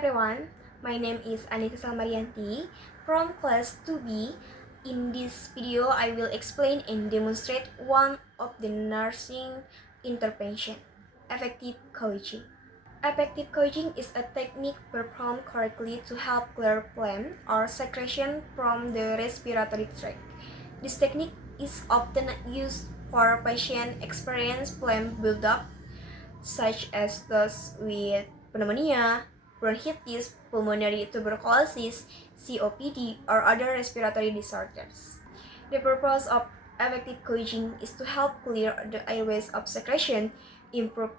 everyone, my name is Annisa Salma Ryanti from Class 2B. In this video, I will explain and demonstrate one of the nursing intervention, effective coaching. Effective coaching is a technique performed correctly to help clear phlegm or secretion from the respiratory tract. This technique is often used for patients experiencing phlegm buildup, such as those with pneumonia, bronchitis, pulmonary tuberculosis, COPD, or other respiratory disorders. The purpose of effective coaching is to help clear the airways of secretion, improve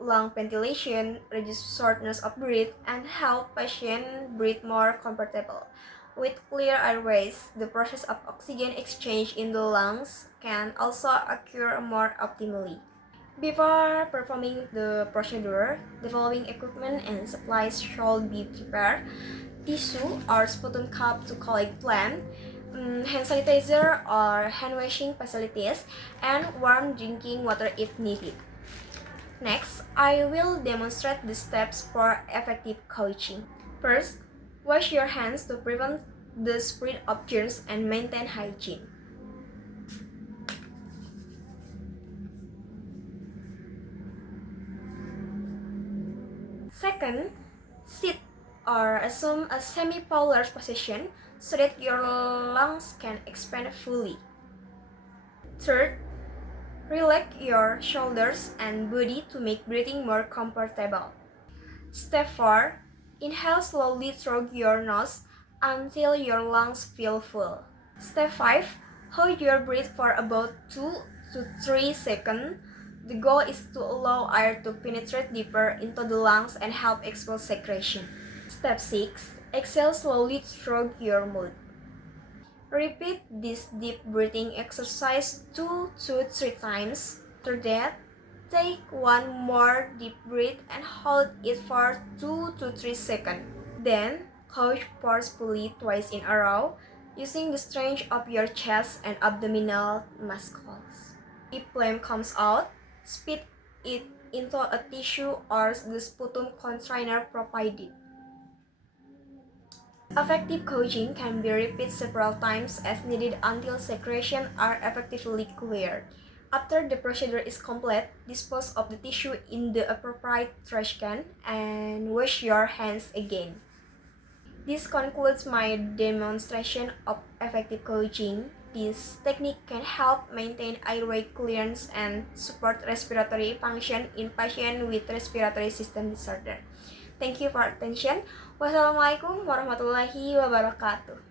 lung ventilation, reduce shortness of breath, and help patients breathe more comfortable. With clear airways, the process of oxygen exchange in the lungs can also occur more optimally. Before performing the procedure, the following equipment and supplies should be prepared: tissue or sputum cup to collect phlegm, hand sanitizer or hand washing facilities, and warm drinking water if needed. Next, I will demonstrate the steps for effective coaching. First, wash your hands to prevent the spread of germs and maintain hygiene. Second, sit or assume a semi-polar position so that your lungs can expand fully. Third, relax your shoulders and body to make breathing more comfortable. Step 4. Inhale slowly through your nose until your lungs feel full. Step 5. Hold your breath for about 2 to 3 seconds. The goal is to allow air to penetrate deeper into the lungs and help expel secretion. Step 6. Exhale slowly through your mouth. Repeat this deep breathing exercise 2 to 3 times. After that, take one more deep breath and hold it for 2 to 3 seconds. Then, close forcefully twice in a row, using the strength of your chest and abdominal muscles. If phlegm comes out, spit it into a tissue or the sputum container provided. Effective coaching can be repeated several times as needed until secretions are effectively cleared. After the procedure is complete, dispose of the tissue in the appropriate trash can and wash your hands again. This concludes my demonstration of effective coaching. This technique can help maintain airway clearance and support respiratory function in patients with respiratory system disorder. Thank you for attention. Wassalamualaikum warahmatullahi wabarakatuh.